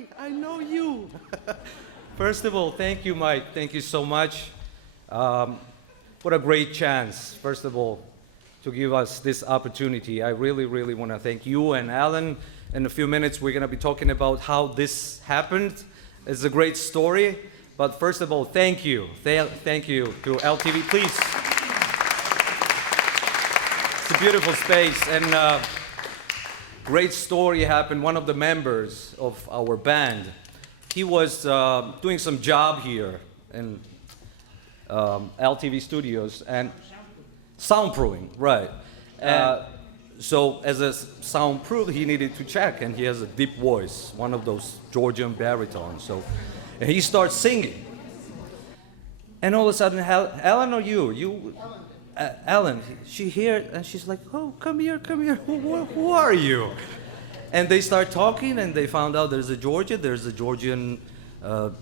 hi, I know you. First of all, thank you, Mike. Thank you so much. What a great chance, first of all, to give us this opportunity. I really, really want to thank you and Alan. In a few minutes, we're going to be talking about how this happened. It's a great story. But first of all, thank you. Thank you to LTV, please. It's a beautiful space. And great story happened. One of the members of our band, he was doing some job here in LTV Studios and soundproofing, right? So as a soundproof, he needed to check, and he has a deep voice, one of those Georgian baritones. So and he starts singing, and all of a sudden, Alan or you, Alan, she hears, and she's like, "Oh, come here, who are you?" And they start talking, and they found out there's a Georgian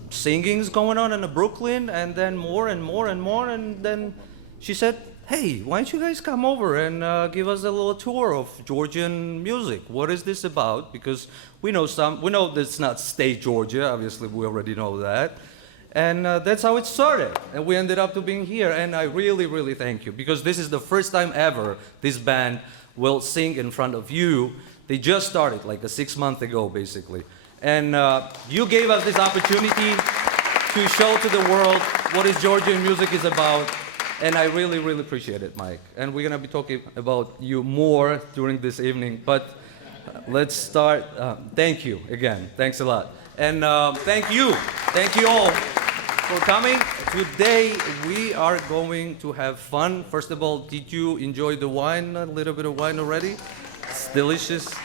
singings going on in Brooklyn, and then more, and then she said, "Hey, why don't you guys come over and give us a little tour of Georgian music? What is this about? Because we know it's not state Georgia, obviously we already know that." And that's how it started. And we ended up to being here. And I really, really thank you, because this is the first time ever this band will sing in front of you. They just started like 6 months ago, basically. And you gave us this opportunity to show to the world what is Georgian music is about. And I really, really appreciate it, Mike. And we're going to be talking about you more during this evening. But let's start. Thank you again. Thanks a lot. And thank you all for coming. Today we are going to have fun. First of all, did you enjoy the wine? A little bit of wine already? It's delicious.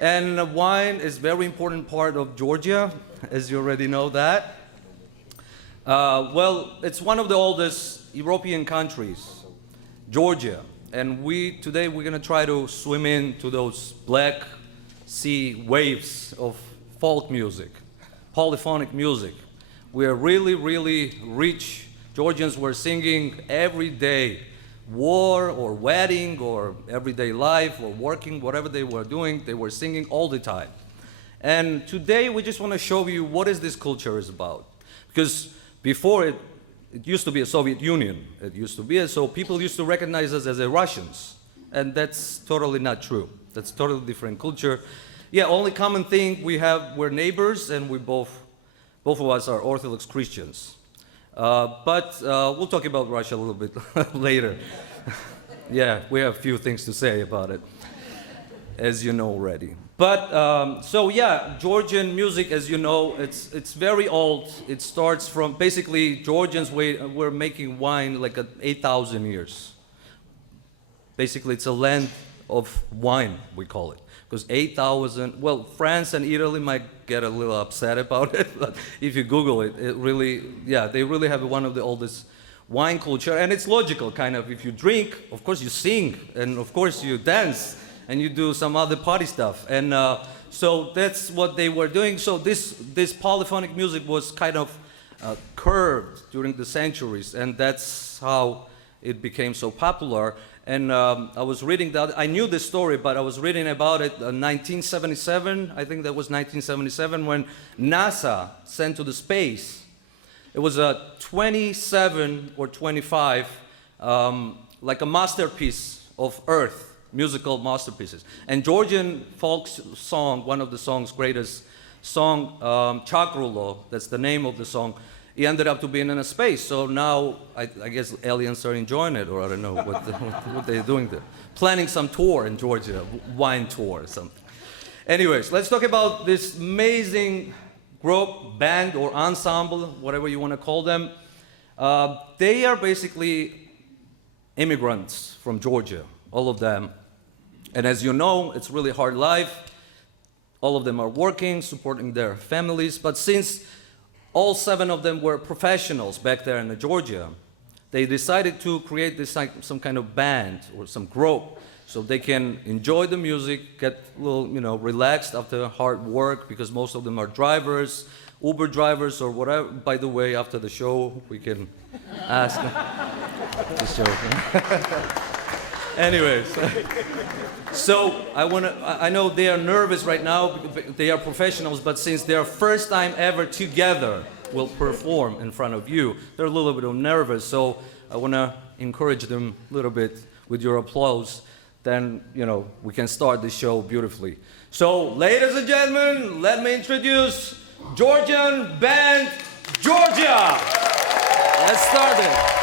And wine is a very important part of Georgia, as you already know that. Well, it's one of the oldest European countries, Georgia. And today we're going to try to swim into those Black Sea waves of folk music, polyphonic music. We are really, really rich. Georgians were singing every day, war or wedding or everyday life or working, whatever they were doing, they were singing all the time. And today we just want to show you what is this culture is about. Because before it used to be a Soviet Union. So people used to recognize us as the Russians. And that's totally not true. That's totally different culture. Yeah, only common thing we're neighbors, and we both of us are Orthodox Christians. But we'll talk about Russia a little bit later. Yeah, we have a few things to say about it, as you know already. But, so yeah, Georgian music, as you know, it's very old. It starts from, basically, Georgians were making wine like 8,000 years. Basically, it's a land of wine, we call it. Because 8,000, well, France and Italy might get a little upset about it, but if you Google it, they really have one of the oldest wine culture. And it's logical, kind of. If you drink, of course you sing, and of course you dance, and you do some other party stuff. And so that's what they were doing. So this polyphonic music was kind of curved during the centuries, and that's how it became so popular. And I was reading that, I knew this story, but I was reading about it in 1977, I think that was 1977, when NASA sent to the space. It was a 27 or 25, like a masterpiece of Earth. Musical masterpieces. And Georgian folk song, one of the song's greatest song, Chakrulo, that's the name of the song, it ended up to being in a space. So now, I guess aliens are enjoying it, or I don't know what they're doing there. Planning some tour in Georgia, wine tour or something. Anyways, let's talk about this amazing group, band, or ensemble, whatever you want to call them. They are basically immigrants from Georgia, all of them. And as you know, it's really hard life. All of them are working, supporting their families. But since all 7 of them were professionals back there in Georgia, they decided to create this some kind of band or some group so they can enjoy the music, get a little, relaxed after hard work, because most of them are drivers, Uber drivers or whatever. By the way, after the show, we can ask them. The show. Anyways, so I know they are nervous right now. They are professionals, but since they are first time ever together will perform in front of you, they're a little bit nervous. So I want to encourage them a little bit with your applause. Then, you know, we can start the show beautifully. So, ladies and gentlemen, let me introduce Georgian band Georgia. Let's start it.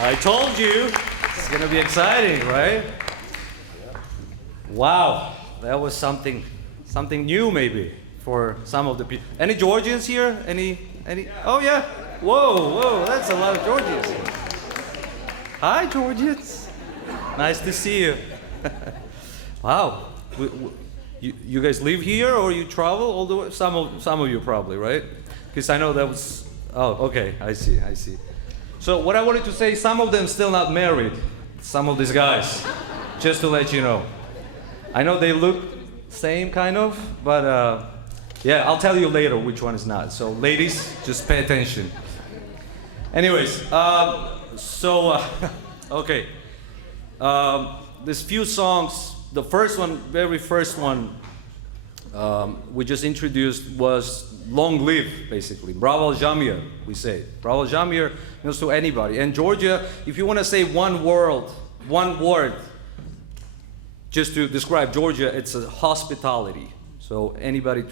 I told you, it's gonna be exciting, right? Wow, that was something new maybe for some of the people. Any Georgians here? Any? Oh yeah. Whoa, that's a lot of Georgians here. Hi, Georgians. Nice to see you. Wow. You guys live here or you travel all the way? Some of you probably, right? Because I know that was. Oh, okay. I see. So what I wanted to say, some of them still not married. Some of these guys, just to let you know. I know they look same kind of, but yeah, I'll tell you later which one is not. So ladies, just pay attention. Anyways, okay. There's few songs. The first one, very first one, we just introduced was long live, basically. Bravo Jamir, we say. Bravo Jamir means to anybody. And Georgia, if you want to say one word, just to describe Georgia, it's a hospitality. So anybody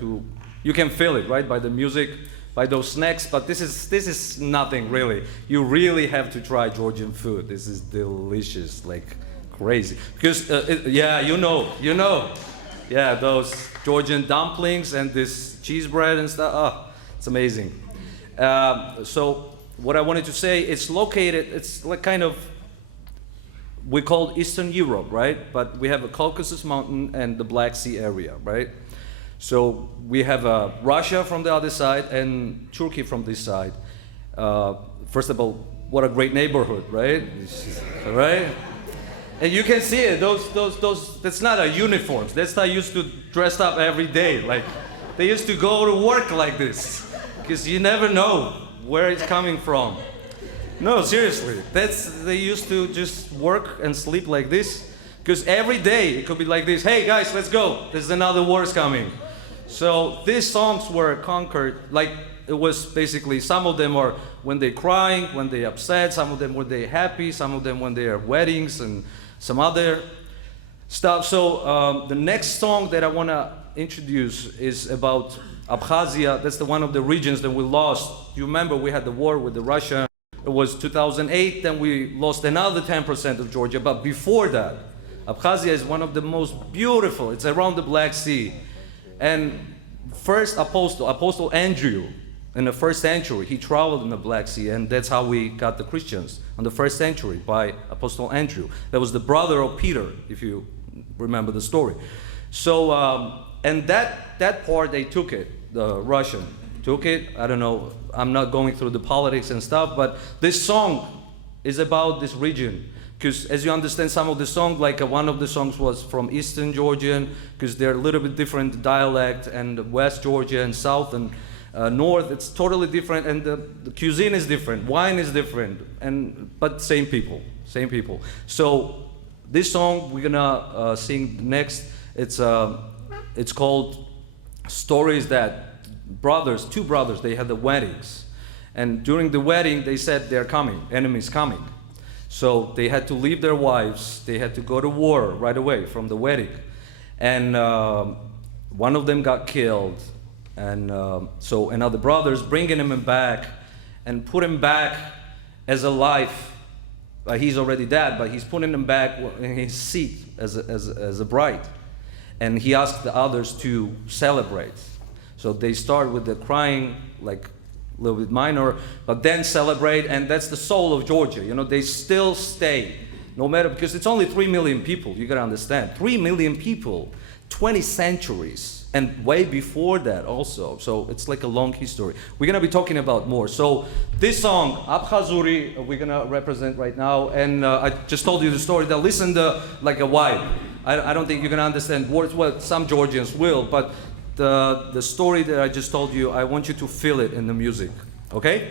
you can feel it, right, by the music, by those snacks, but this is nothing really. You really have to try Georgian food. This is delicious, like crazy. Because, yeah, you know. Yeah, those Georgian dumplings and this cheese bread and stuff, oh, it's amazing. So what I wanted to say, it's like kind of, we call Eastern Europe, right? But we have a Caucasus Mountain and the Black Sea area, right? So we have Russia from the other side and Turkey from this side. First of all, what a great neighborhood, right? Right? And you can see it, that's not a uniforms. That's not used to dress up every day. Like, they used to go to work like this, because you never know where it's coming from. No, seriously, they used to just work and sleep like this, because every day it could be like this. Hey guys, let's go. There's another war's coming. So these songs were conquered, like it was basically, some of them are when they're crying, when they're upset, some of them when they're happy, some of them when they are weddings and some other stuff. So the next song that I want to introduce is about Abkhazia. That's one of the regions that we lost. You remember we had the war with the Russia. It was 2008, then we lost another 10% of Georgia. But before that, Abkhazia is one of the most beautiful. It's around the Black Sea. And first Apostle Andrew, in the first century, he traveled in the Black Sea, and that's how we got the Christians in the first century, by Apostle Andrew. That was the brother of Peter, if you remember the story. So, and that part, they took it, the Russian took it. I don't know, I'm not going through the politics and stuff, but this song is about this region. Because as you understand, some of the songs, like one of the songs was from Eastern Georgian, because they're a little bit different dialect, and West Georgia and South and North, it's totally different, and the cuisine is different, wine is different, but same people. So this song we're gonna sing next. It's called Stories That two brothers, they had the weddings, and during the wedding they said they're coming, enemies coming. So they had to leave their wives, they had to go to war right away from the wedding, and one of them got killed. And so another brother's bringing him back and put him back as a life. He's already dead, but he's putting him back in his seat as a bride. And he asked the others to celebrate. So they start with the crying, like a little bit minor, but then celebrate, and that's the soul of Georgia. You know, they still stay, no matter, because it's only 3 million people, you gotta understand. 3 million people, 20 centuries. And way before that also. So it's like a long history. We're gonna be talking about more. So this song, Abkhazuri, we're gonna represent right now. And I just told you the story. Now listen to like a vibe. I don't think you're gonna understand words. Well, some Georgians will, but the story that I just told you, I want you to feel it in the music. Okay?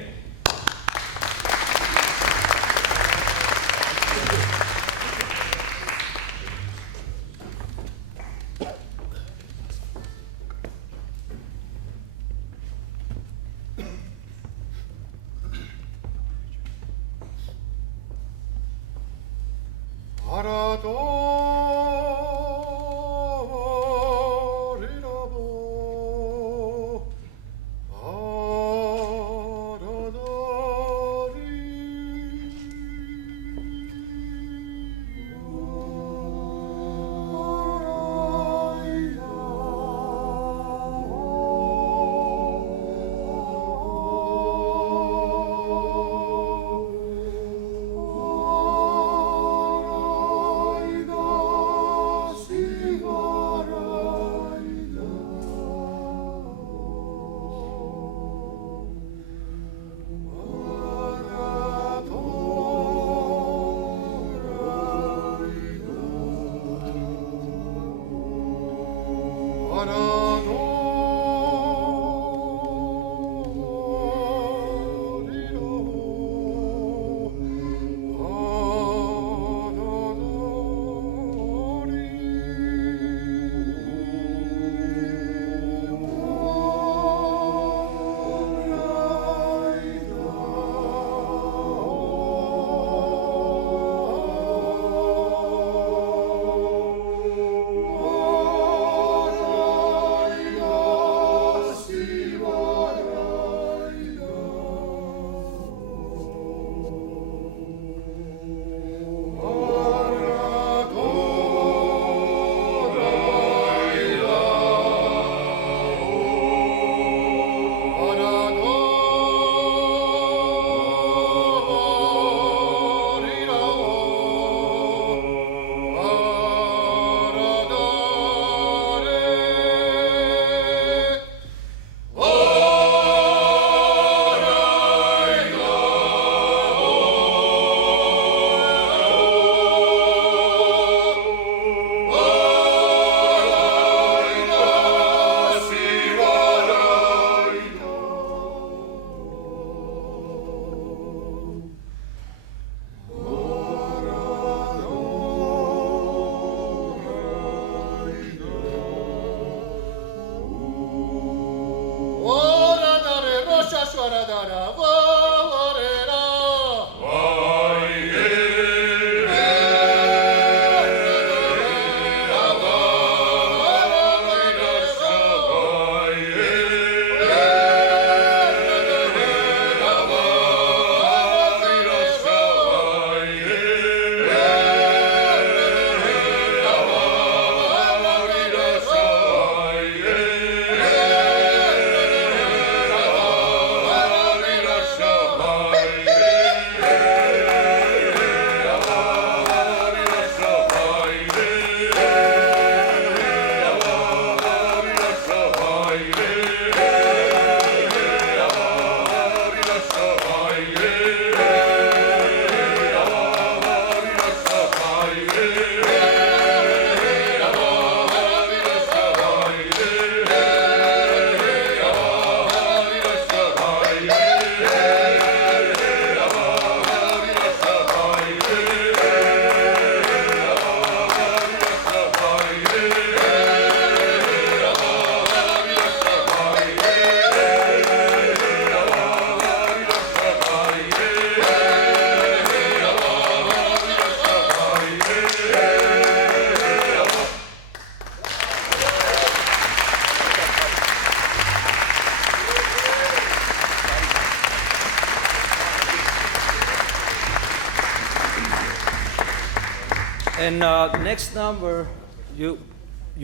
And next number, you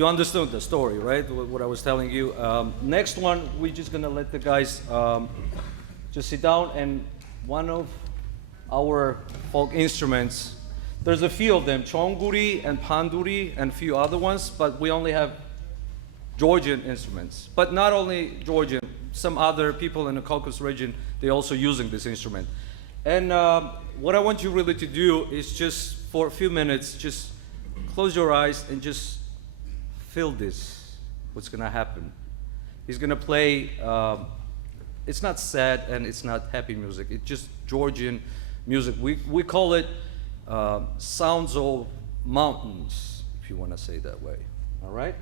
understood the story, right? What I was telling you. Next one, we're just gonna let the guys just sit down, and one of our folk instruments, there's a few of them, chonguri and panduri and a few other ones, but we only have Georgian instruments. But not only Georgian, some other people in the Caucasus region, they're also using this instrument. And what I want you really to do is just for a few minutes, just close your eyes and just feel this, what's gonna happen. He's gonna play, it's not sad and it's not happy music, it's just Georgian music. We call it sounds of mountains, if you wanna say it that way, all right?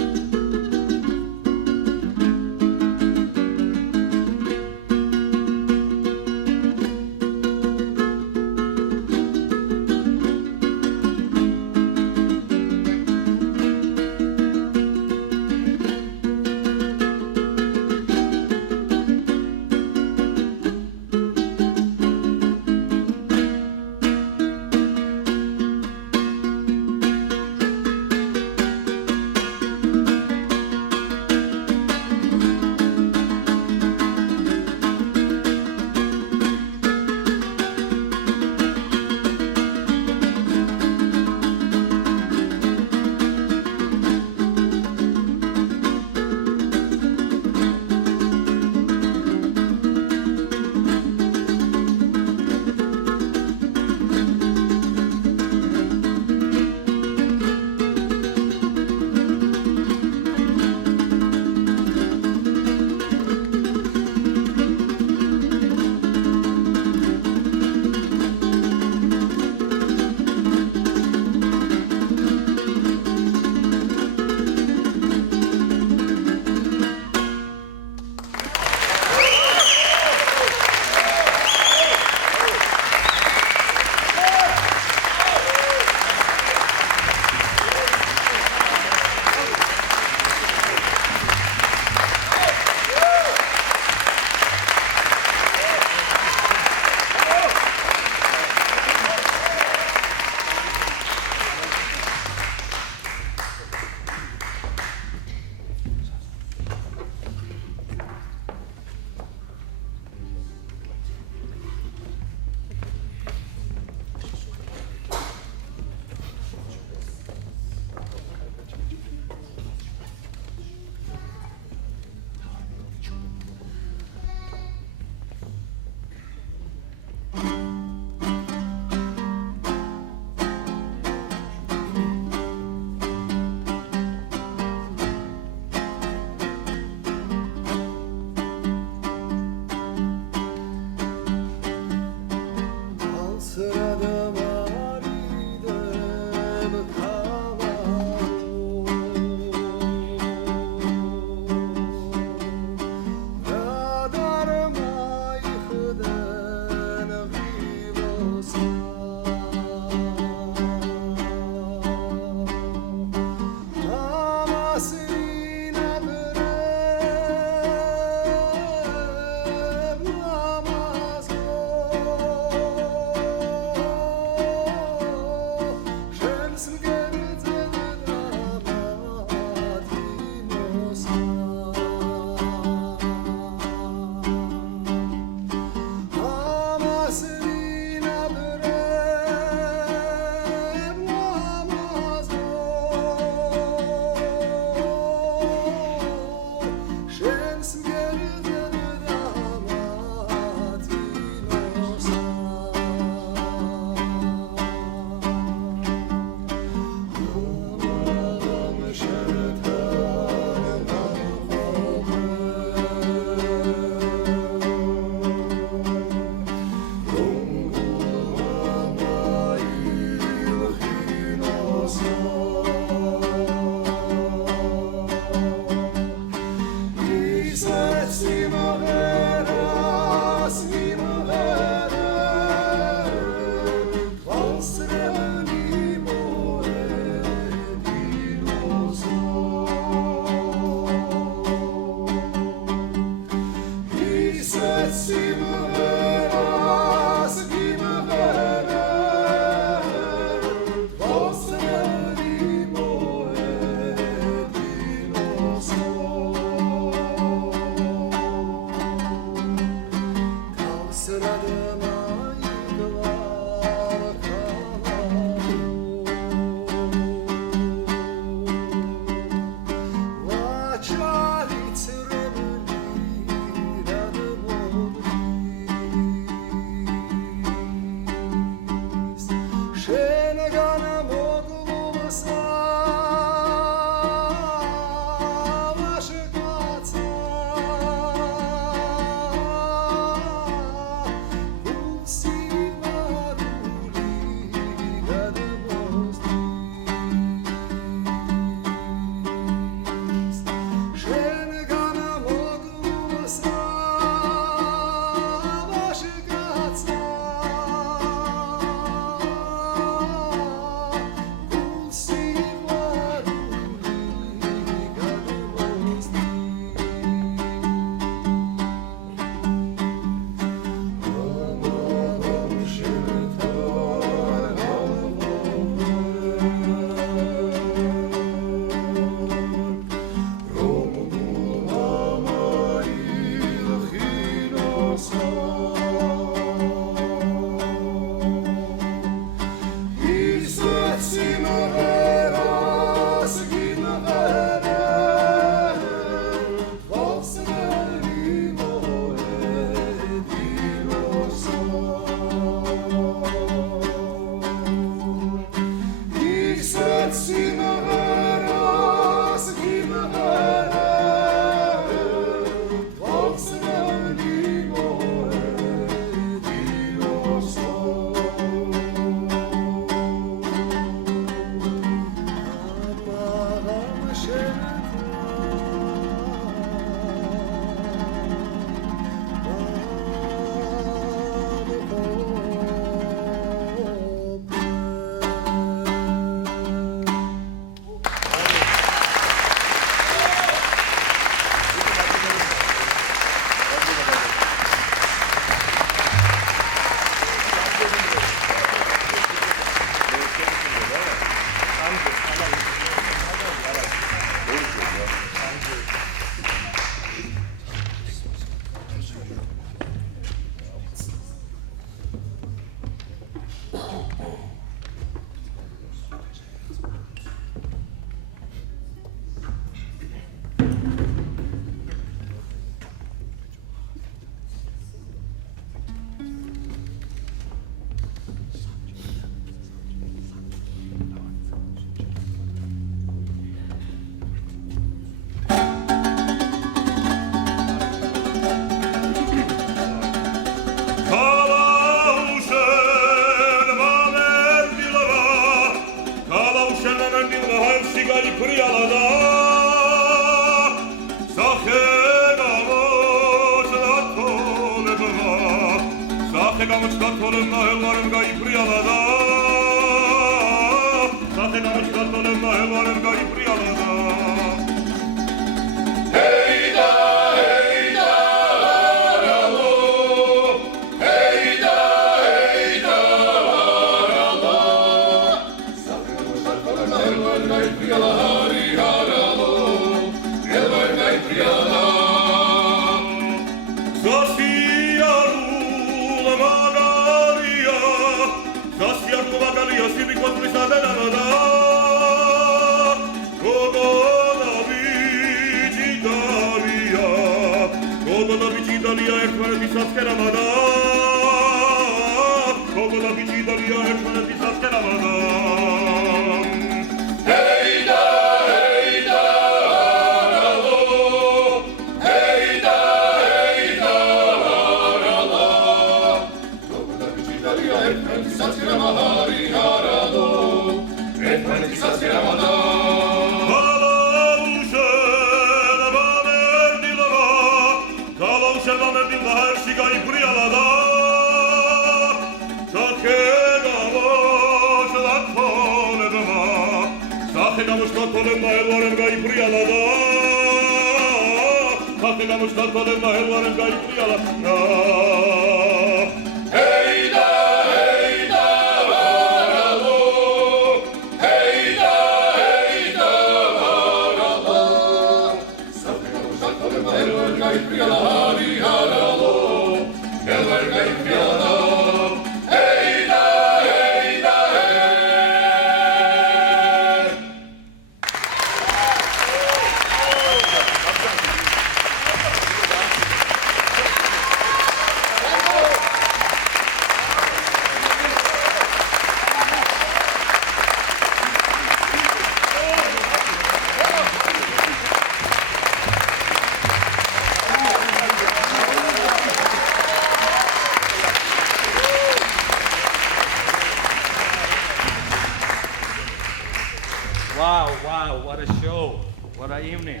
Wow, what a show. What an evening.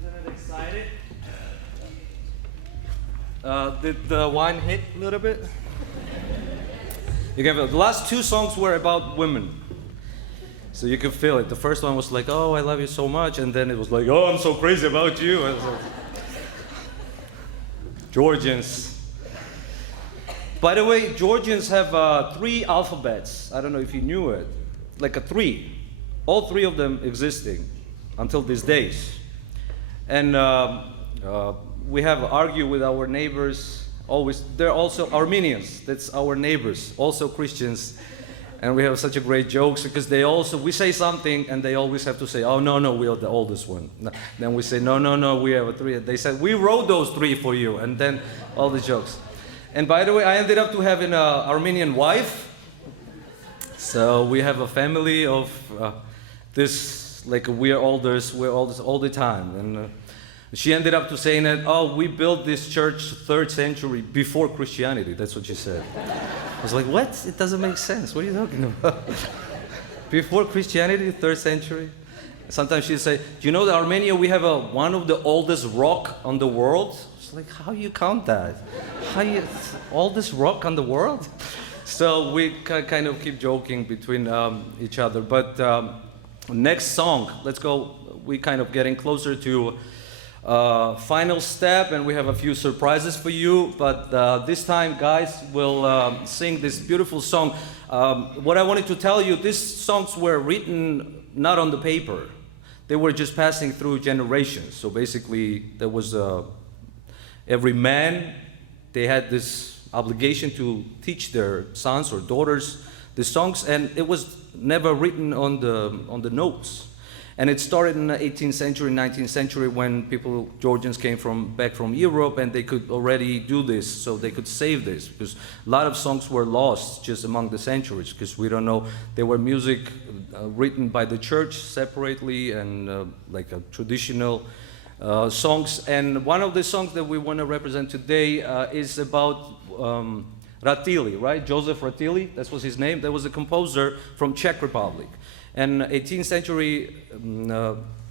Isn't it exciting? Did the wine hit a little bit? You can feel it. The last two songs were about women. So you can feel it. The first one was like, oh, I love you so much. And then it was like, oh, I'm so crazy about you. And so, Georgians. By the way, Georgians have 3 alphabets. I don't know if you knew it. Like a 3. All 3 of them existing until these days. And we have argued with our neighbors always. They're also Armenians. That's our neighbors, also Christians. And we have such a great jokes because we say something and they always have to say, oh, no, we are the oldest one. Then we say, no, we have a 3. They said, we wrote those 3 for you. And then all the jokes. And by the way, I ended up to having an Armenian wife. So we have a family of this, like we're oldest all the time. And she ended up to saying that, oh, we built this church 3rd century before Christianity. That's what she said. I was like, what? It doesn't make sense. What are you talking about? Before Christianity, 3rd century? Sometimes she'd say, do you know that Armenia, we have one of the oldest rock on the world? It's like, how you count that? Oldest rock on the world? So we kind of keep joking between each other. But next song, let's go. We kind of getting closer to final step, and we have a few surprises for you. But this time, guys, we'll sing this beautiful song. What I wanted to tell you, these songs were written not on the paper. They were just passing through generations. So basically, there was every man, they had this obligation to teach their sons or daughters the songs, and it was never written on the notes. And it started in the 18th century, 19th century, when Georgians came back from Europe, and they could already do this, so they could save this, because a lot of songs were lost just among the centuries, because we don't know, they were music written by the church separately, and like a traditional songs. And one of the songs that we want to represent today is about Ratili, right? Joseph Ratili, that was his name. That was a composer from Czech Republic. And 18th century,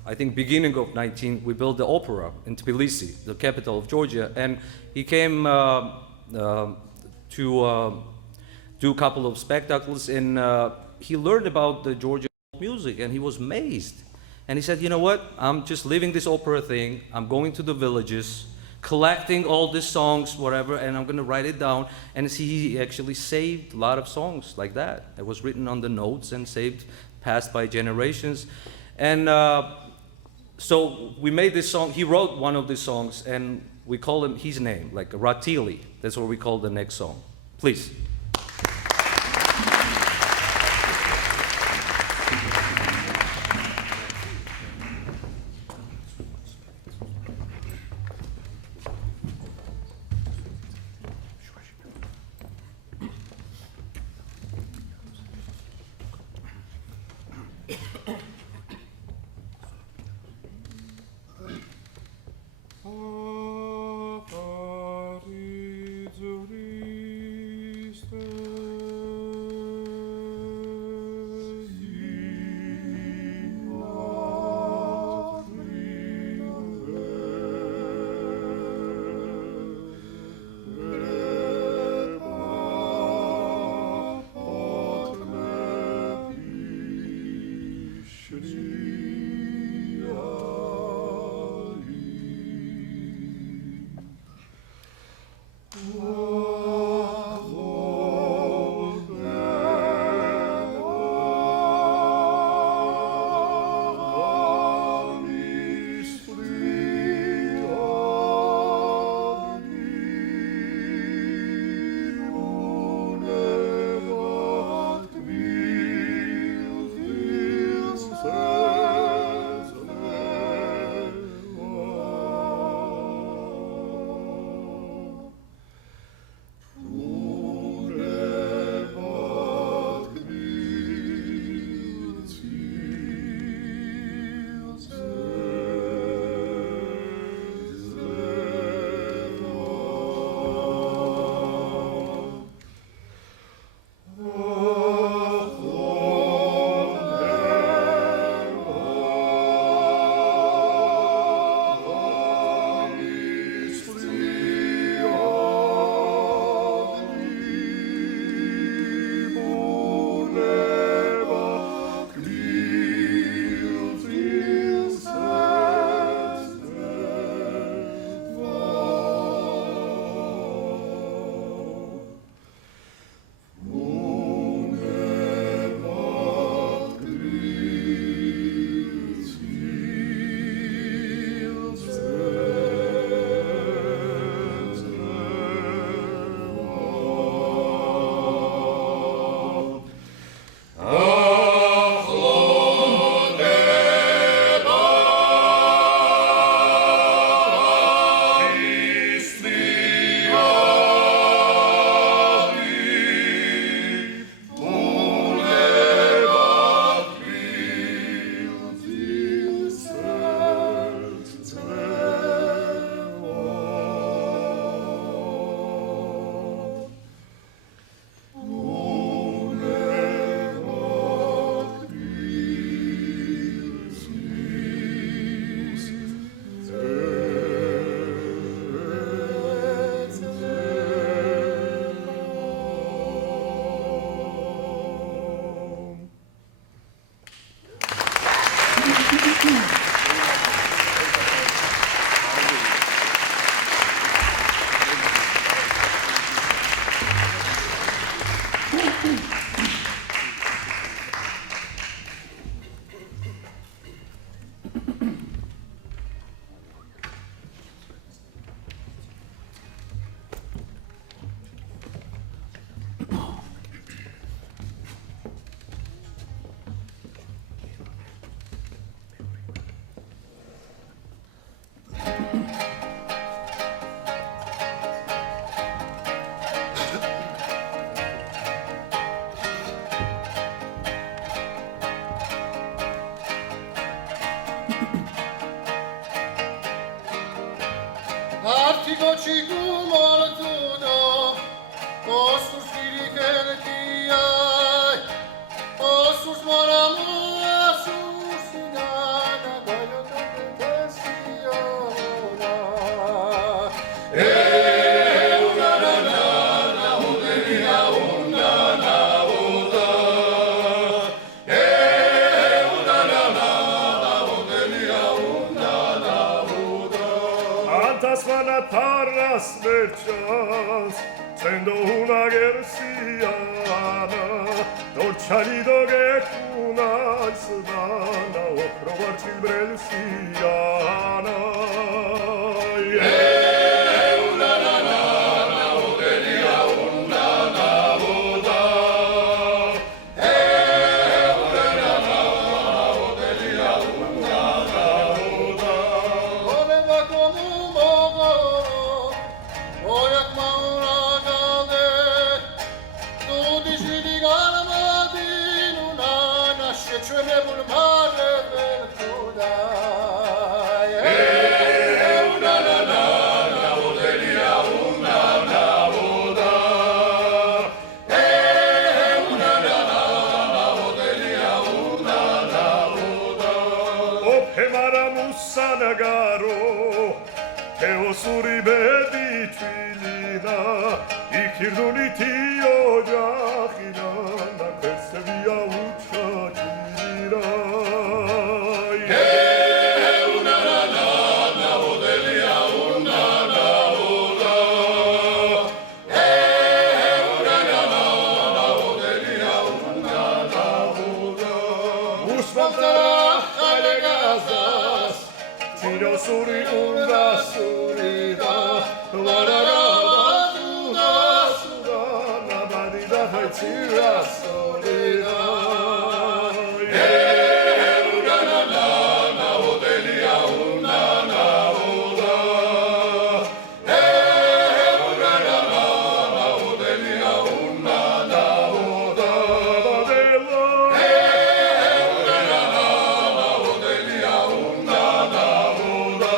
I think beginning of 19th, we built the opera in Tbilisi, the capital of Georgia. And he came to do a couple of spectacles, and he learned about the Georgian music, and he was amazed. And he said, you know what, I'm just leaving this opera thing, I'm going to the villages, collecting all these songs, whatever, and I'm gonna write it down. And see, he actually saved a lot of songs like that. It was written on the notes and saved, passed by generations. And so we made this song, he wrote one of these songs, and we call him his name, like Ratili. That's what we call the next song. Please. Vatras vanatarras merchas, sendo una gersiana, dolcianido che cuna svana, o provarci il brelsiana. Suri bedi twilina, ikirduni tio jachina, na questa via ucciagira. Una na odelia, una na oda. Una na odelia, una na oda. Usmantara alegazas, tiro suri unda suri. Tira solidar, una na odelia, una na oda. Una na odelia, una na oda. Badella, una na odelia, una na oda.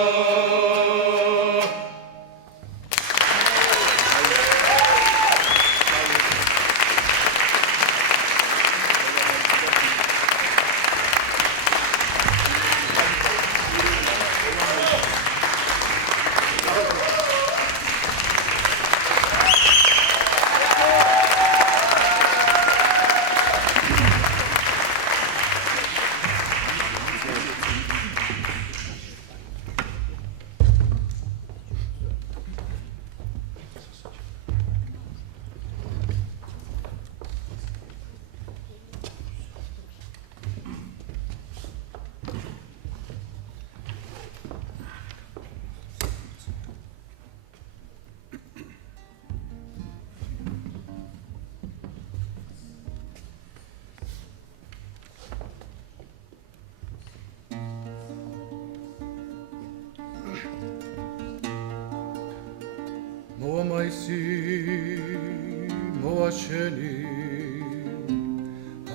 Moamaisi, moasheni,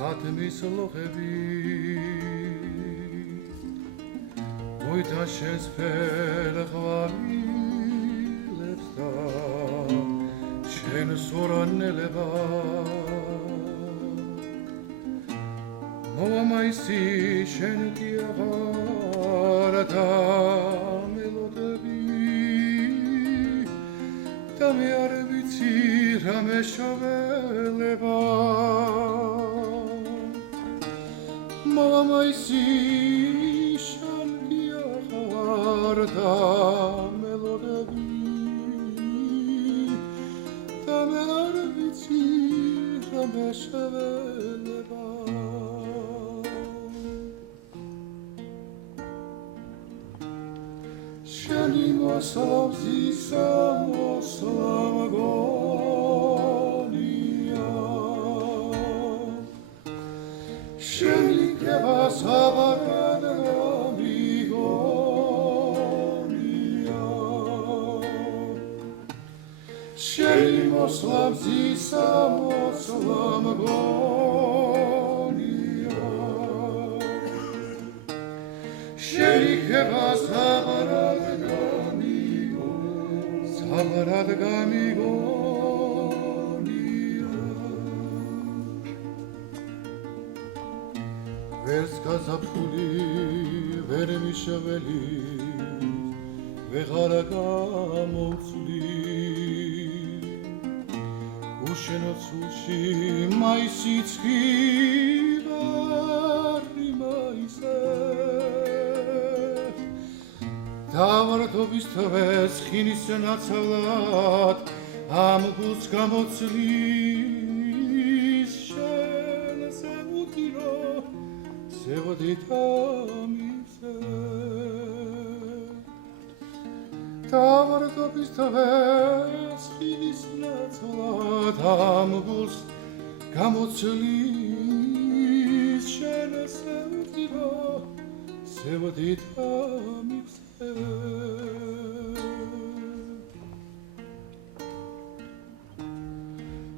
atmis lochevi, moita shesper chvari lefta, shen soran eleva. Moamaisi, shen kiavarata melotevi. Dame arbitsi rame shoveleva, mama isi shalkia harda melodevi. Dame arbitsi rame shoveleva. Shalimo salzisa slavagonia, shelikeva savaradagonia, shelimo salzisa slavagonia, shelikeva savaradagonia. Vers kazapuli, ver mishaveli, vegaragamozli. Ushenotsushi, maisitski, vari maise. დავარდობის თვეს ხინის ნაცვლად ამ გულს გამოცლის შენ ზემუთირო ზევდით ამისე დავარდობის თვეს ხინის ნაცვლად ამ გულს გამოცლის შენ ზემუთირო ზევდით ამისე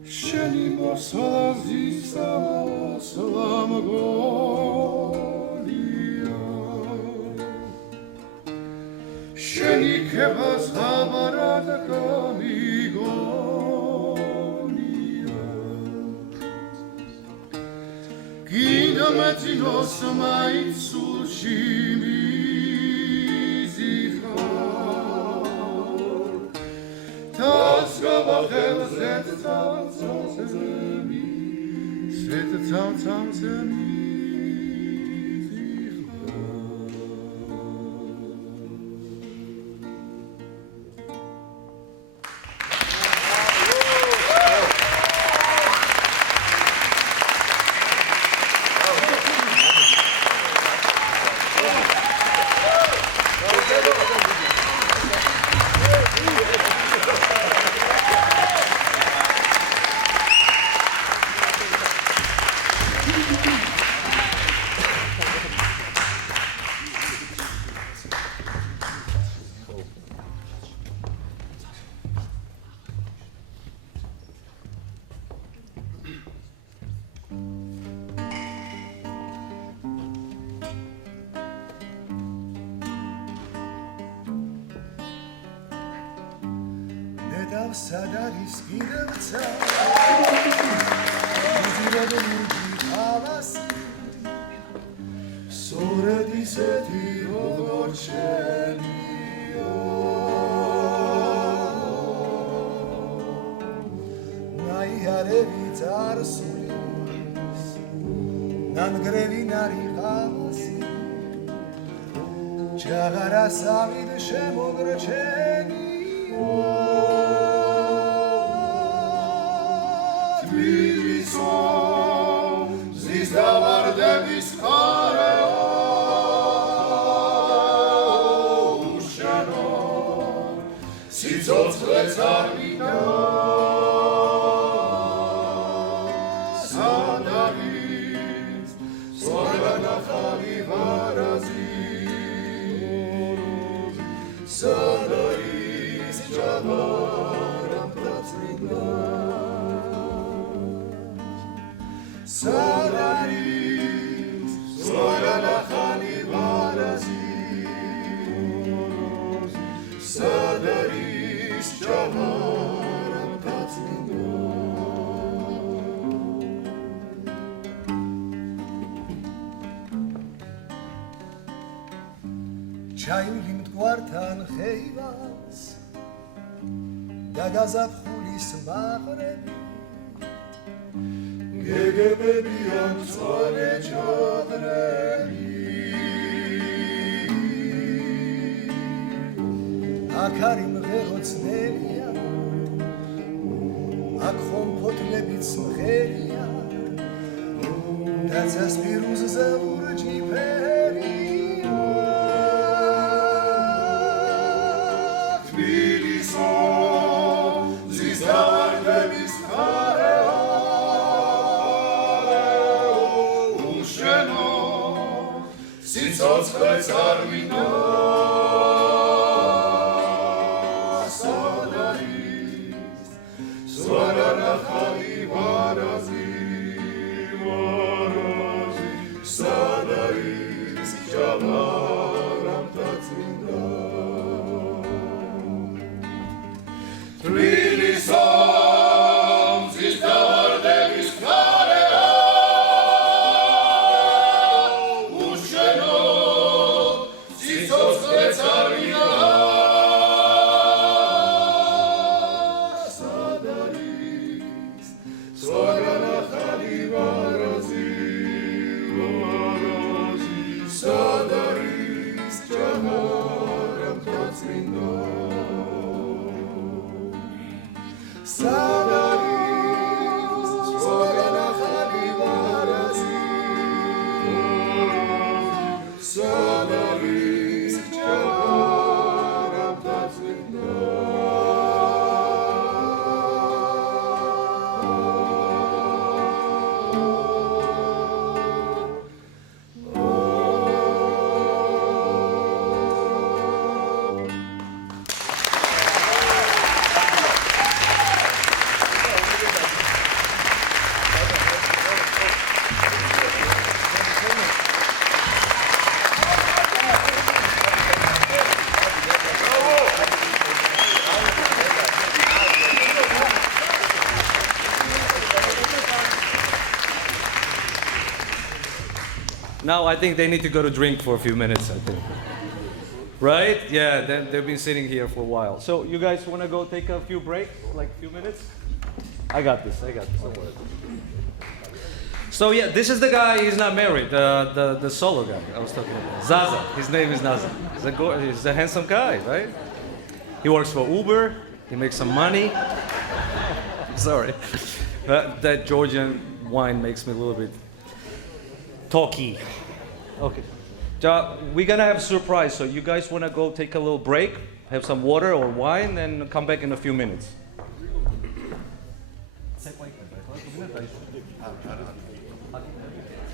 შენი მოსალაზისა მოსლამგონია შენი ქებას ხაბარად გამიგონია გინდა მეწინოს მაინც სულში სადარის კიდევცა მიზირად მურგი ხალასი სწორედ ისეთი როგორ შენიო ნაიარევი წარსულის ნანგრევი ნარი ხალასი ჩაღარა სამიდ შემოგრჩენიო ზის დავარდების ხარეო უშენო სიცოცხლეც არ მინდა სად არის სწორგანახალი ვარაზი სად არის ჯაბარა მტაცრიდა სად არის სწორგანახალი ვარაზი სად არის ჯაბარა მტაცრიდა ჩაივლი მტკვართან ხეივას და გაზაფხულის მაყრები გეგებებიან მწვანე ჩადრები აქ არის მღეროცნებია აქ ხომფოთლებიც მღერია და ცასპირუზზე ურჯი ფერია თბილისო ზის დავარდების ხარეო სიცოცხლეც არ მინდა სად არის სწორგანახალი ვარაზი სად არის ჯაბარა მტაცრიდა თბილისო ზის დავარდების ხარეო სიცოცხლეც არ მინდა სად არის სწორგანახალი ვარაზი სად არის ჯაბარა წმინდა სად არის სხვაგან ახალი ვარაზი სად არის ჭაობარამთა წმინდა Now I think they need to go to drink for a few minutes, I think. Right? Yeah, they've been sitting here for a while. So you guys want to go take a few breaks, like a few minutes? I got this. Don't worry. So yeah, this is the guy, he's not married, the solo guy I was talking about. Zaza, his name is Zaza. He's a handsome guy, right? He works for Uber, he makes some money. Sorry. That Georgian wine makes me a little bit talky. Okay. We're gonna have a surprise, so you guys wanna go take a little break, have some water or wine, and come back in a few minutes.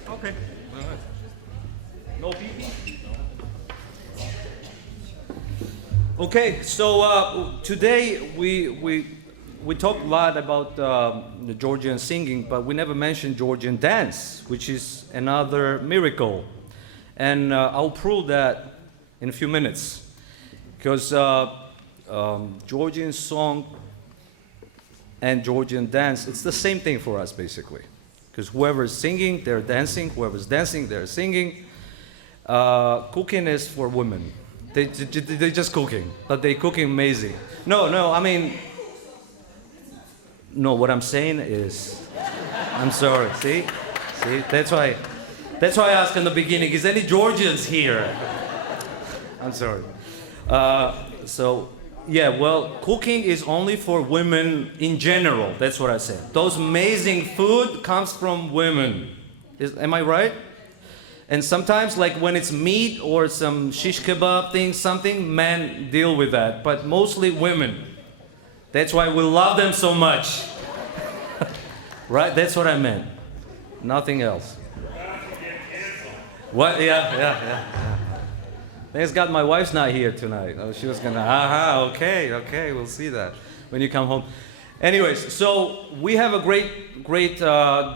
Okay. No pee-pee? Okay, so today we talk a lot about the Georgian singing, but we never mentioned Georgian dance, which is another miracle. And I'll prove that in a few minutes. Because Georgian song and Georgian dance, it's the same thing for us, basically. Because whoever's singing, they're dancing. Whoever's dancing, they're singing. Cooking is for women. They're just cooking, but they're cooking amazing. No, I mean, no, what I'm saying is, I'm sorry, see, that's why I asked in the beginning, is any Georgians here? I'm sorry. So, yeah, well, cooking is only for women in general, that's what I said. Those amazing food comes from women. Am I right? And sometimes, like when it's meat or some shish kebab thing, something, men deal with that, but mostly women. That's why we love them so much. Right? That's what I meant. Nothing else. What? Yeah. Thanks God my wife's not here tonight. Oh, she was gonna, okay, we'll see that when you come home. Anyways, so we have a great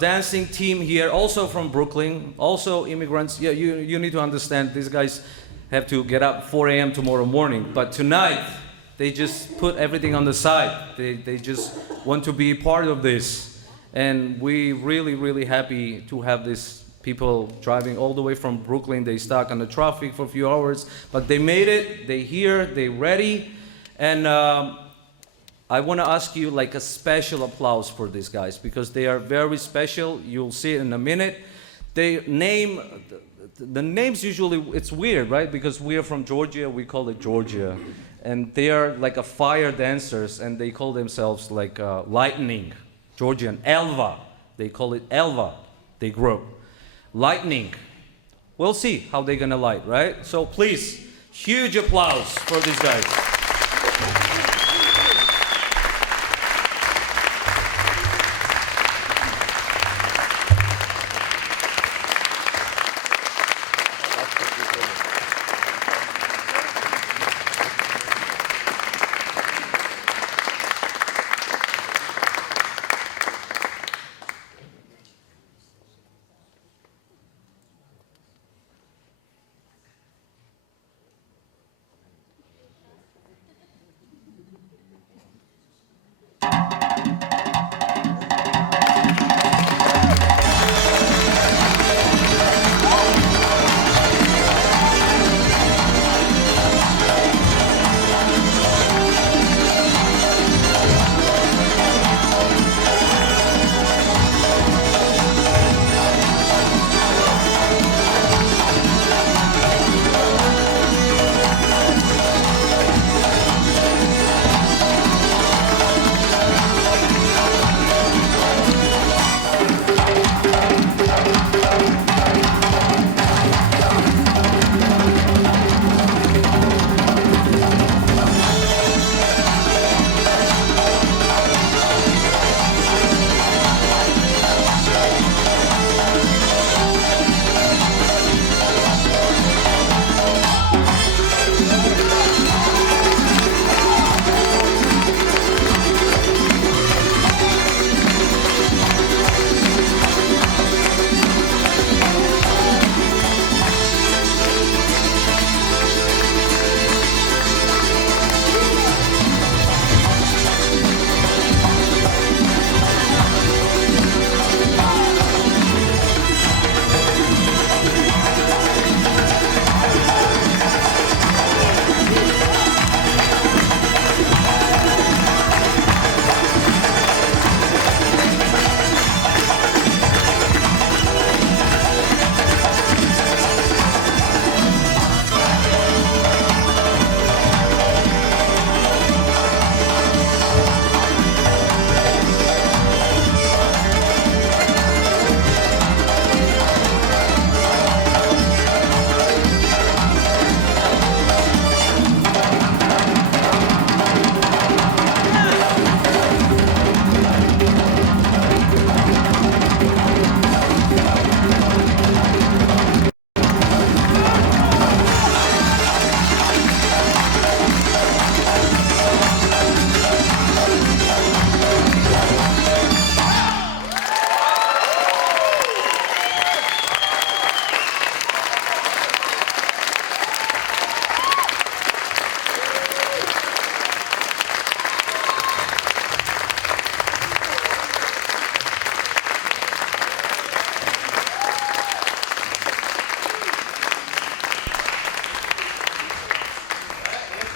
dancing team here, also from Brooklyn, also immigrants. Yeah, you need to understand, these guys have to get up 4 a.m. tomorrow morning, but tonight, they just put everything on the side. They just want to be part of this. And we really happy to have these people driving all the way from Brooklyn. They stuck on the traffic for a few hours, but they made it, they're here, they're ready. And I want to ask you like a special applause for these guys because they are very special. You'll see it in a minute. The names usually, it's weird, right? Because we are from Georgia, we call it Georgia. And they are like a fire dancers and they call themselves like lightning, Georgian, Elva. They call it Elva, they grew up. Lightning. We'll see how they're gonna light, right? So please, huge applause for these guys.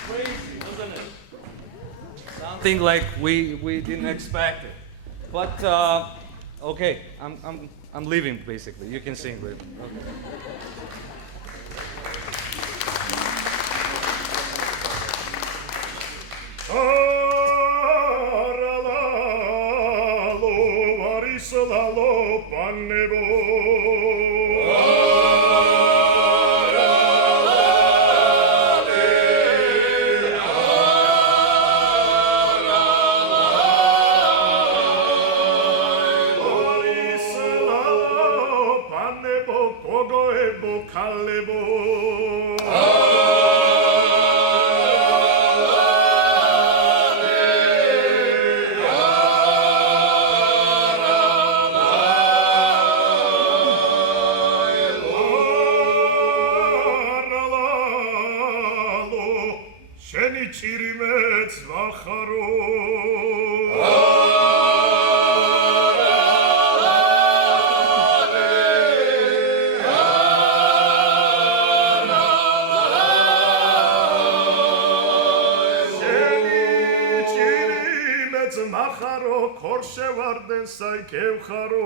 Crazy, wasn't it? Something like we didn't expect it. But okay, I'm leaving basically. You can sing with me. Okay. Aralalo, varisalalo, panebo. Varisalalo, panebo, kogoebo, kalebo. შენი ჭირიმეც ვახარო შენი ჭირიმეც მახარო ქორშევარდენ საიქევხარო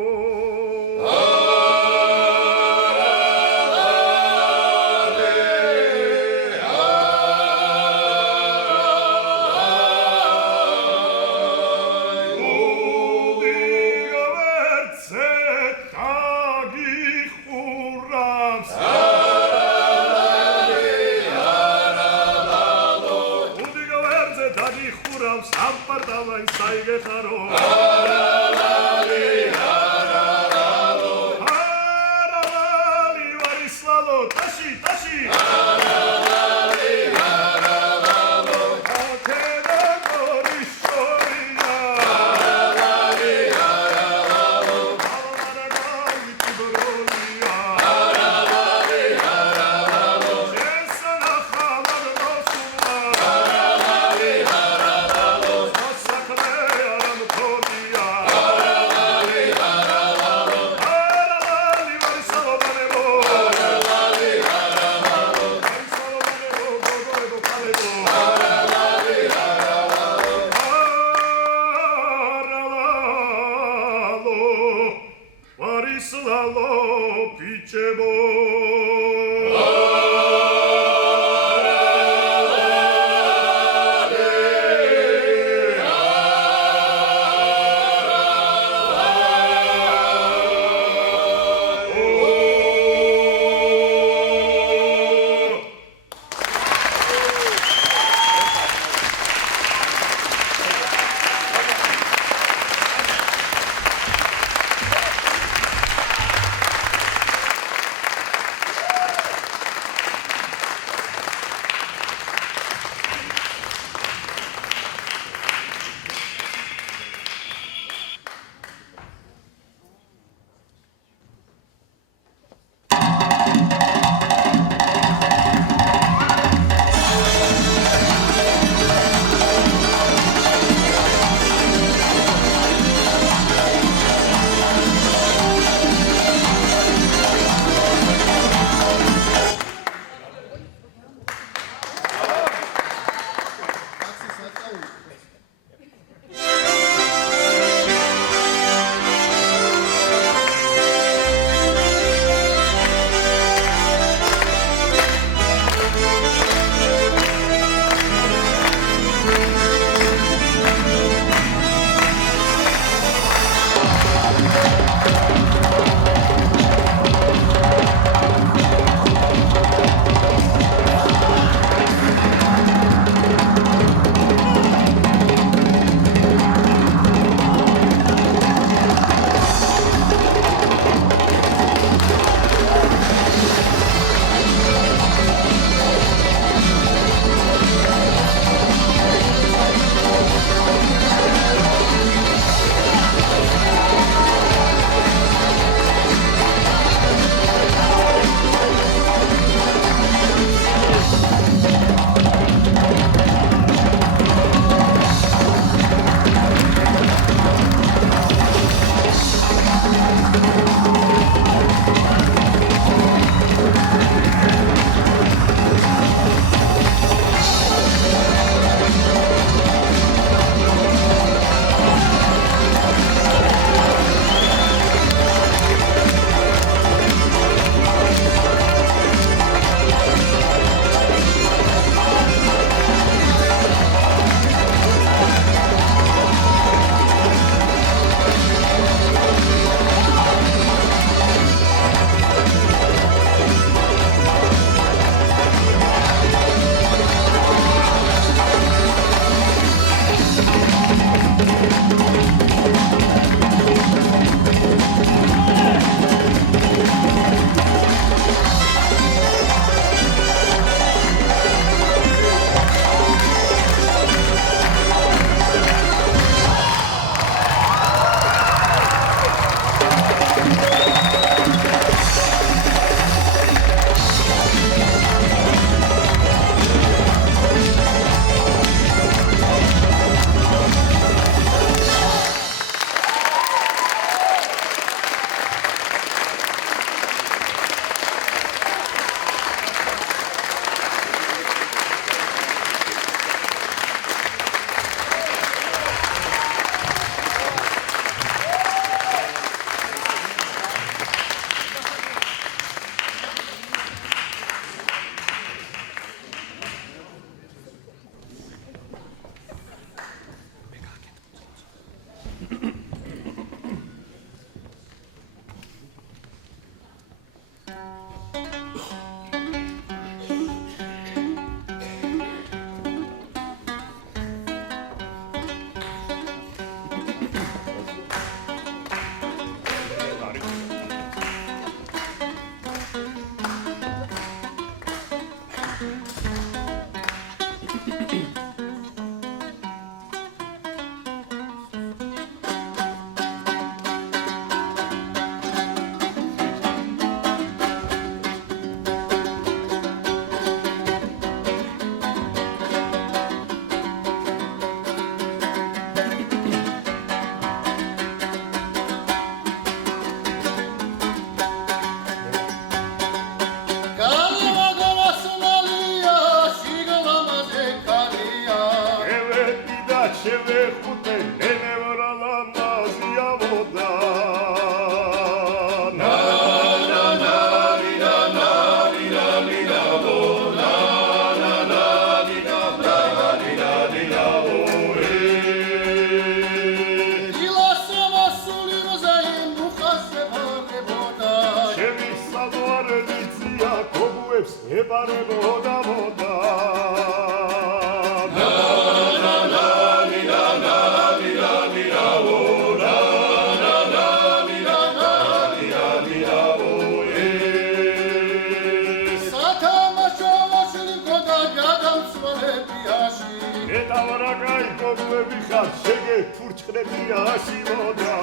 დავარაკაი გოგლები ხარ შეგეფურჩხნებია ასიმოდა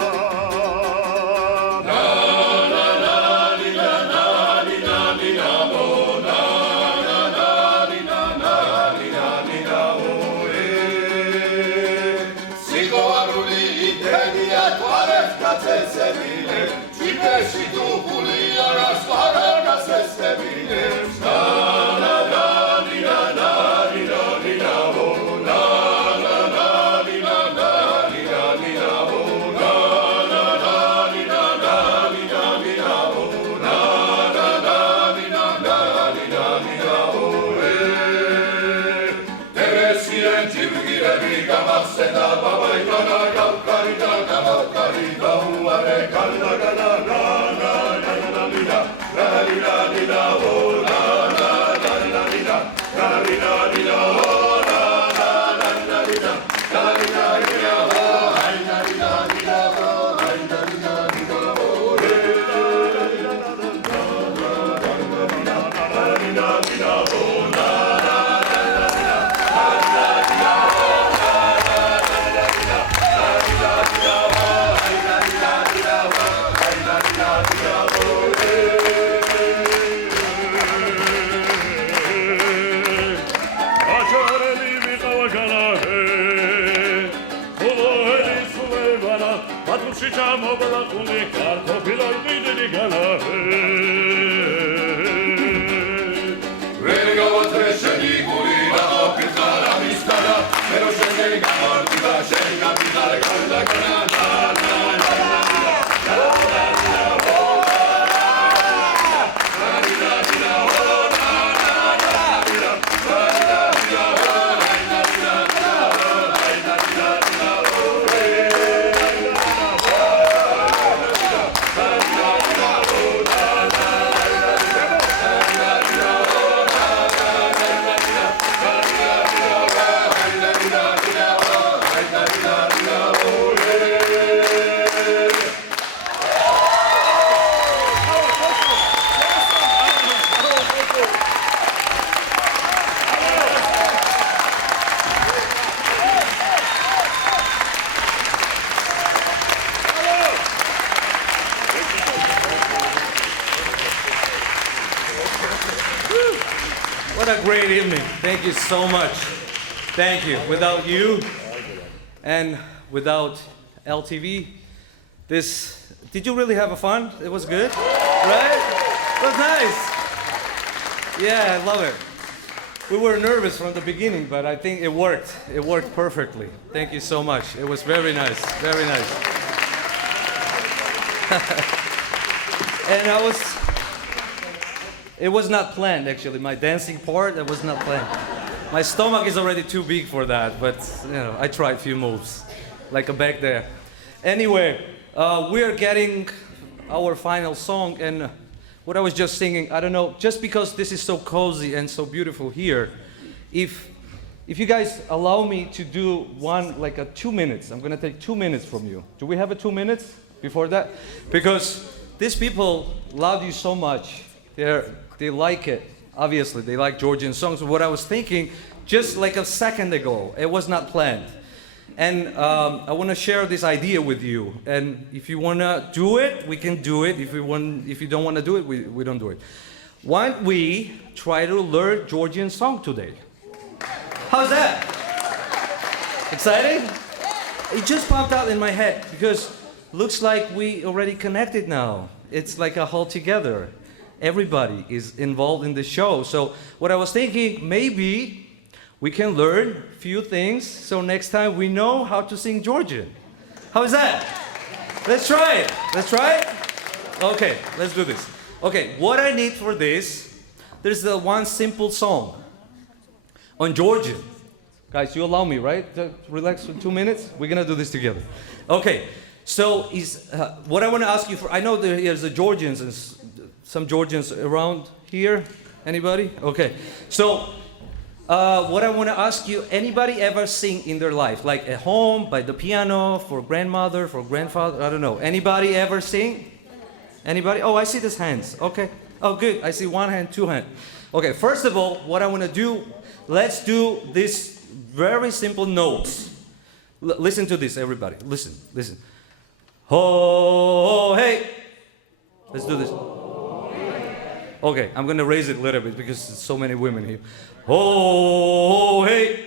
Čipeši tu pulija rasparaga se stebinem What a great evening. Thank you so much. Thank you. Without you and without LTV, did you really have a fun? It was good, right? It was nice. Yeah, I love it. We were nervous from the beginning, but I think it worked. It worked perfectly. Thank you so much. It was very nice, very nice. And it was not planned actually. My dancing part, it was not planned. My stomach is already too big for that, but you know, I tried a few moves, like a back there. Anyway, we're getting our final song, and what I was just singing, I don't know, just because this is so cozy and so beautiful here, if you guys allow me to do like a 2 minutes, I'm gonna take 2 minutes from you. Do we have a 2 minutes before that? Because these people love you so much. They like it. Obviously, they like Georgian songs. What I was thinking, just like a second ago, it was not planned. And I want to share this idea with you. And if you want to do it, we can do it. If you don't want to do it, we don't do it. Why don't we try to learn Georgian song today? How's that? Exciting? It just popped out in my head because looks like we already connected now. It's like a whole together. Everybody is involved in the show. So what I was thinking, maybe we can learn a few things so next time we know how to sing Georgian. How is that? Let's try it. Let's try it? Okay, let's do this. Okay, what I need for this, there's the one simple song on Georgian. Guys, you allow me, right? To relax for 2 minutes? We're gonna do this together. Okay, so what I want to ask you for, I know there's the Georgians and some Georgians around here. Anybody? Okay. So, what I want to ask you, anybody ever sing in their life? Like at home, by the piano, for grandmother, for grandfather, I don't know. Anybody ever sing? Anybody? Oh, I see these hands. Okay. Oh, good. I see one hand, two hands. Okay, first of all, what I want to do, let's do this very simple notes. Listen to this, everybody. Listen, listen. Ho, hey. Let's do this. Okay, I'm gonna raise it a little bit because there's so many women here. Ho, hey.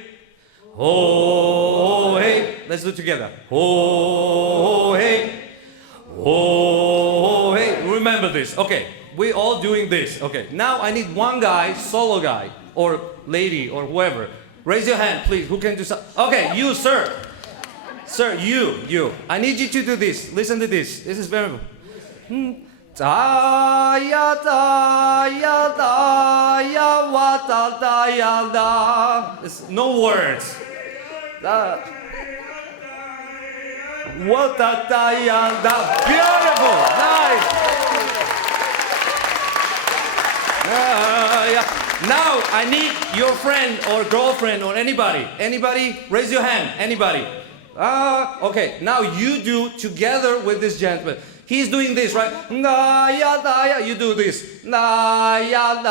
Ho, hey. Let's do it together. Ho, hey. Ho, hey. Remember this. Okay, we all doing this. Okay, now I need one guy, solo guy, or lady, or whoever. Raise your hand, please. Who can do something? Okay, you, sir. Sir, you. I need you to do this. Listen to this. This is very important. Da ya da ya da ya wa da da ya da. It's no words. Da. Wa da da ya da. Beautiful. Nice. Yeah. Now I need your friend or girlfriend or anybody. Anybody? Raise your hand. Anybody? Okay. Now you do together with this gentleman. He's doing this, right? Da ya da ya. You do this. Da ya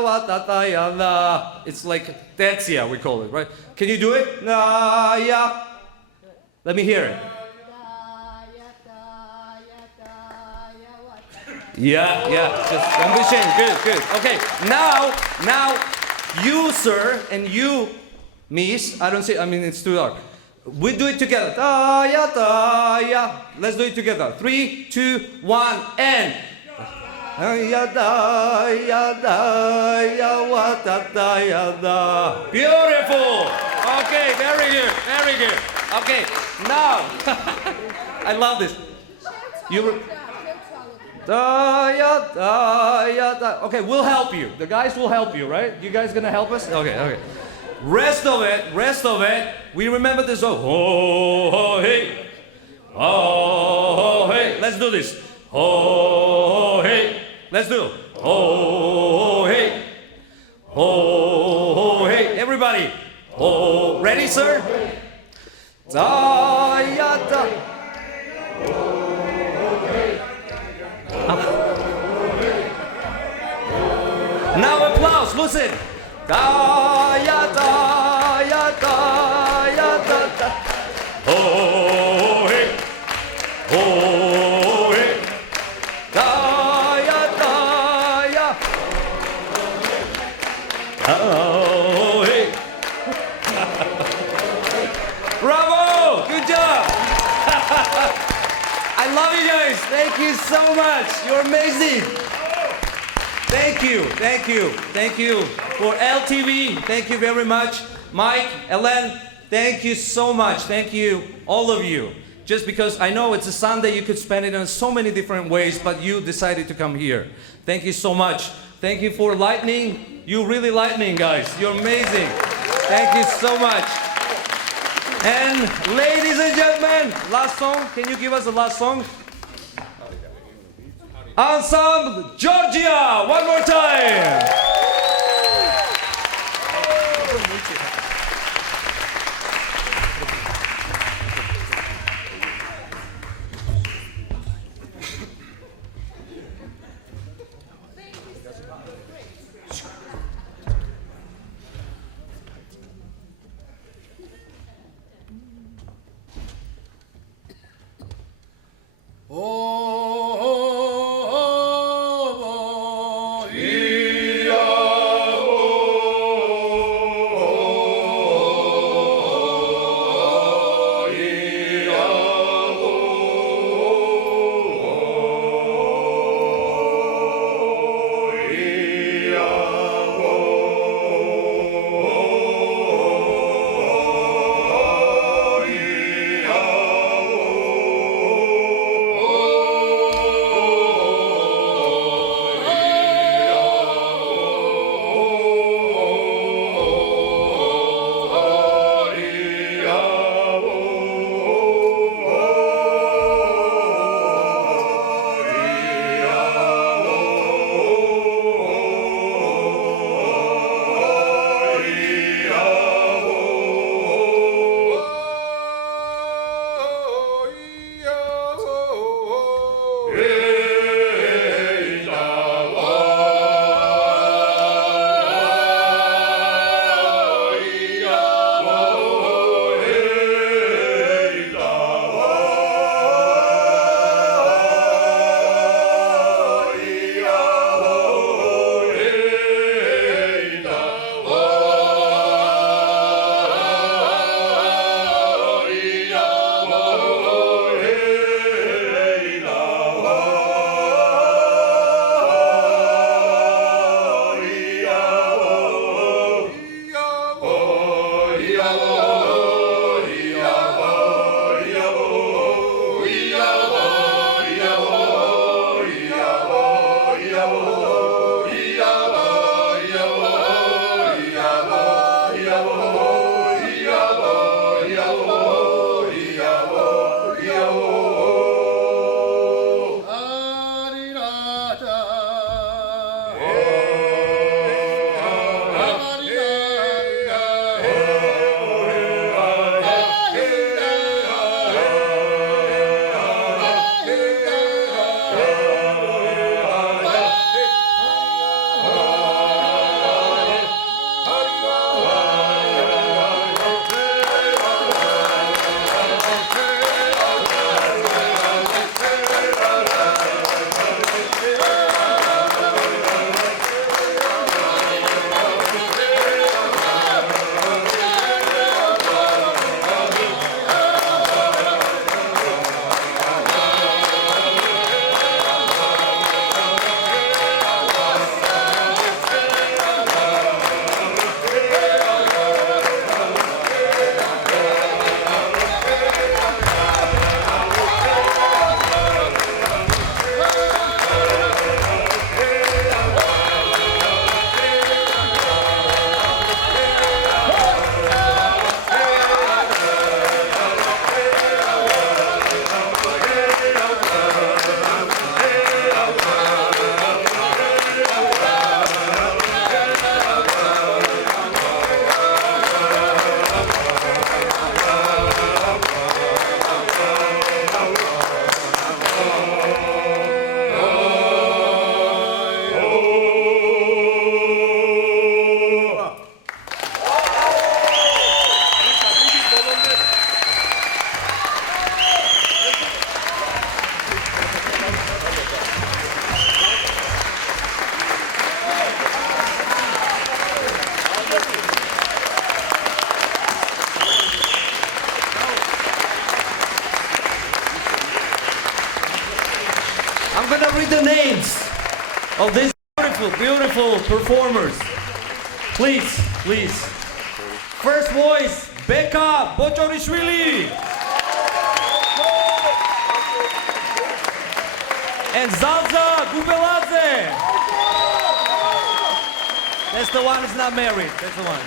wa da da ya da. It's like Tetsia, we call it, right? Can you do it? Da ya. Let me hear it. Yeah. Just don't be ashamed. Good. Okay. Now, you, sir, and you, miss. I don't see. I mean, it's too dark. We do it together. Da ya. Let's do it together. 3, 2, 1, and. Beautiful. Okay, very good. Okay, now I love this. You. Da ya. Okay, we'll help you. The guys will help you, right? You guys gonna help us? Okay. Rest of it, we remember this song. Ho, hey. Ho, hey. Let's do this. Ho, hey. Let's do it. Ho, hey. Ho, hey. Everybody. Ho. Ready, sir? Da, ya, da. Now applause, listen. Da ya da ya da ya da da. Oh hey, oh hey. Da ya. Oh hey. Bravo! Good job. I love you guys. Thank you so much. You're amazing. Thank you for LTV. Thank you very much. Mike, Ellen, thank you so much. Thank you, all of you. Just because I know it's a Sunday, you could spend it in so many different ways, but you decided to come here. Thank you so much. Thank you for lightning. You really lightning, guys. You're amazing. Thank you so much. And ladies and gentlemen, last song. Can you give us the last song? Ensemble Georgia, one more time. I'm gonna read the names of these beautiful, beautiful performers. Please, please. First voice, Beka Bochorishvili. And Zalza Gubeladze. That's the one who's not married. That's the one.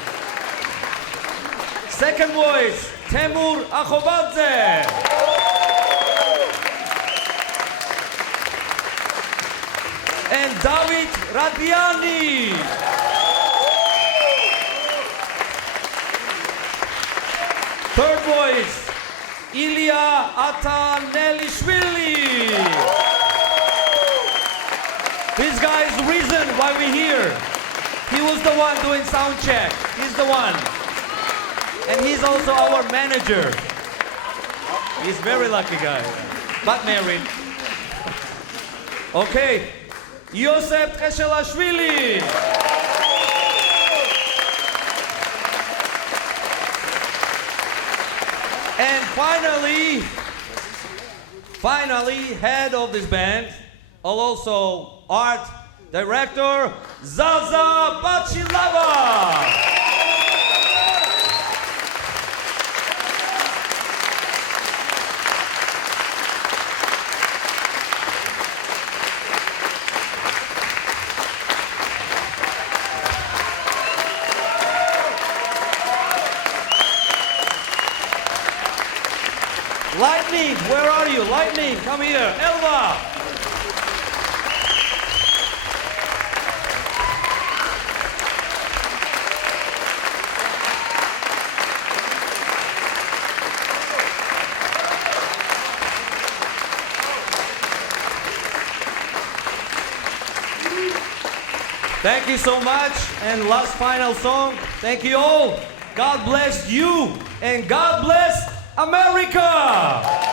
Second voice, Temur Akhobadze. And David Radiani. Third voice, Ilya Atanelishvili. This guy is the reason why we're here. He was the one doing sound check. He's the one. And he's also our manager. He's a very lucky guy, but married. Okay. Yosef Keshelashvili. And finally, head of this band, also art director, Zaza Bachilava. Lightning, where are you? Lightning, come here. Elva. Thank you so much. And last final song. Thank you all. God bless you and God bless America!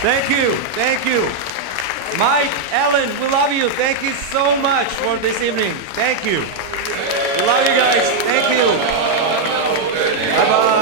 Thank you, thank you. Mike, Ellen, we love you. Thank you so much for this evening. Thank you. We love you guys. Thank you. Bye-bye.